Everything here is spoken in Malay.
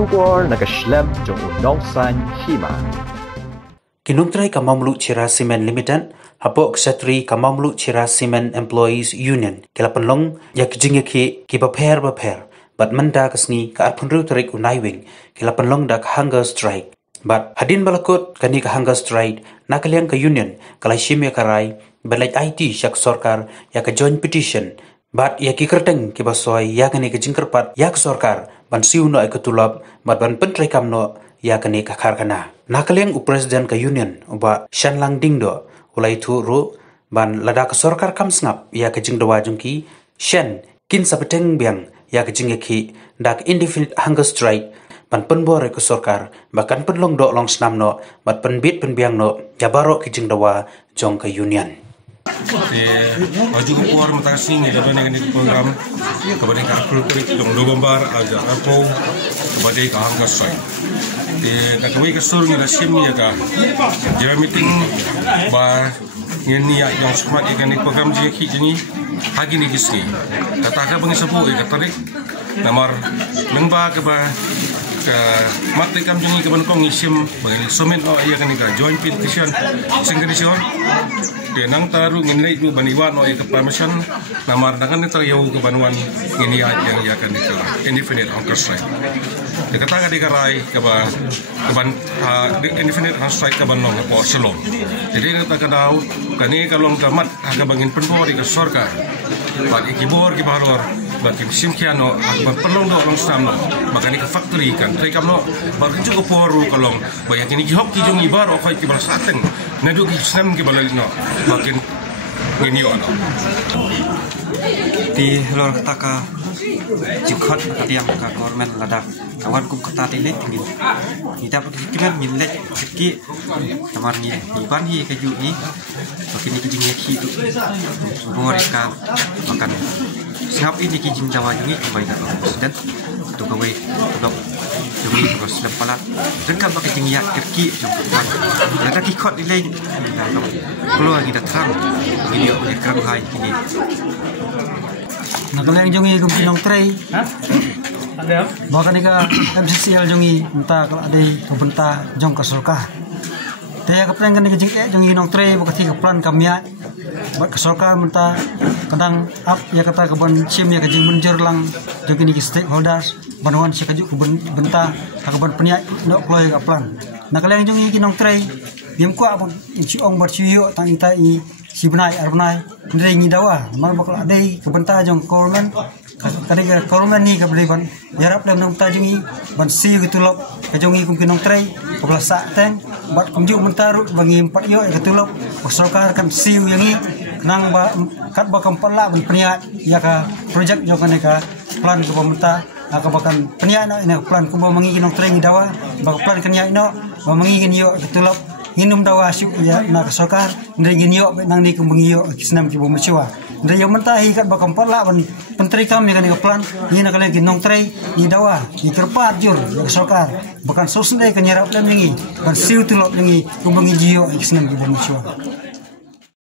Shubor Nagaslem Jong Nongsan Hima. Kinumtray Kamamlu Chira Cement Limited, Hapok Setri Kamamlu Chira Cement Employees Union, Kilapanlong, Yakjingaki, Kibaper Baper, but Manda Kasni, Kapunru Tarik Unaiwing, Kilapanlong Dak Hunger Strike. But Hadin Balakut, Kanika Hunger Strike, Nakaliang ka Union, Kalashimia Karai, Balai IT Shak Sorkar, Yaka Joint Petition, but Yakikerteng Kibasoy, Yakani Kajinkerpat, Yak Sorkar, Ban Siuno Ekatulab, but Ban Pentrekamno, Yakani Kakarkana. Nakaliang President ka Union, Uba Shanlang Dingdo, Ulai Tu Ru, Ban Ladak Sorkar Kamsngap, Yakajing Dawajungki, Shen, Kin Sapeteng Biang, Yakajingaki, Dak Indefinite Hunger Strike, Ban penbore ke sorkar, bahkan penlong dok long senam no, bat penbit penbiang no, jabaro kijing dawa jong ke union. Aju kuar matasi ni dapat dengan program kepada kalkulator dong dua gambar aja apa kepada kahangga sai. Kakawai kesur ni lasim ni aga. Jam meeting ba ni yang smart ikan program je kini hagi ni kisni. Katakan pengisapu katarik namar lengba ke ba mati kami jungi ke Bangkong isim bagi somen ia kan ika joint petition singkrisyon dia nang taru nginai itu baniwan ke permission namar dengan itu yau ke banuan ini yang ia kan ika indefinite hunger strike dia kata di karai ke ban indefinite hunger strike ke banong ke Selong jadi kita tahu kani kalau tamat agak bangin penbor ke sorkar bagi kibor kibaror bagi simkiano akbar pelong do long samno makani ke factory kan try kamno bagi juga poru kalong banyak ini hok ki jong ibar okai ki balasateng nadu ki snam ki balalino makin ini ono di lor kataka jikot katiang ka government ladak kawan kum kata tile tingin kita pergi millet ki tamar ni iban hi ke ju ni makin ki jing ki tu borika makan siap ini kijing Jawa ini kembali ke presiden untuk gawe untuk demi proses lempalan dan kan pakai jingya kerki jumpuan ada kikot nilai keluar kita terang ini oleh kerang hai ini nak yang jongi kumpinong tray bahkan ika MCCL jongi entah kalau ada kebentar jong ke surkah dia keplan kan kijing jongi nong tray bakati keplan kami buat kesorka mentah kadang up ya kata kebun sim ya kejing menjur lang jogi ni stakeholders banuan si kaju kebun benta kebun peniak nok kloy kaplan nak kalian jongi kinong tray diam ku abang si ong berciyo tang ita i si benai arbnai ndrei ni dawa mal bakal adai kebenta jong kormen kadang kormen ni kabeliban yarap lem nong tajungi ban si getulop kajongi kum kinong tray kepala sak teng bat kumju mentarut bangi empat yo getulop kesorka kan siu yang ni nang ba kat bakam pala ban peniat ya ka projek jo kan ka plan ke pemerintah ka bakan peniat no ina plan ku mangi kinong tray ni dawa bak plan kenya no mangi kin yo getulop hinum dawa syuk ya na ka sokar ndai gin yo nang ni ku mangi yo kisnam ki bo meciwa ndai yo mentahi kat bakam pala ban pentri kam ya kan ka plan ni na kalian kinong tray ni dawa ni kerpat jur ya ka sokar bakan sosne ka nyarap lam ngi kan siu tulop ngi ku mangi jiyo kisnam ki bo meciwa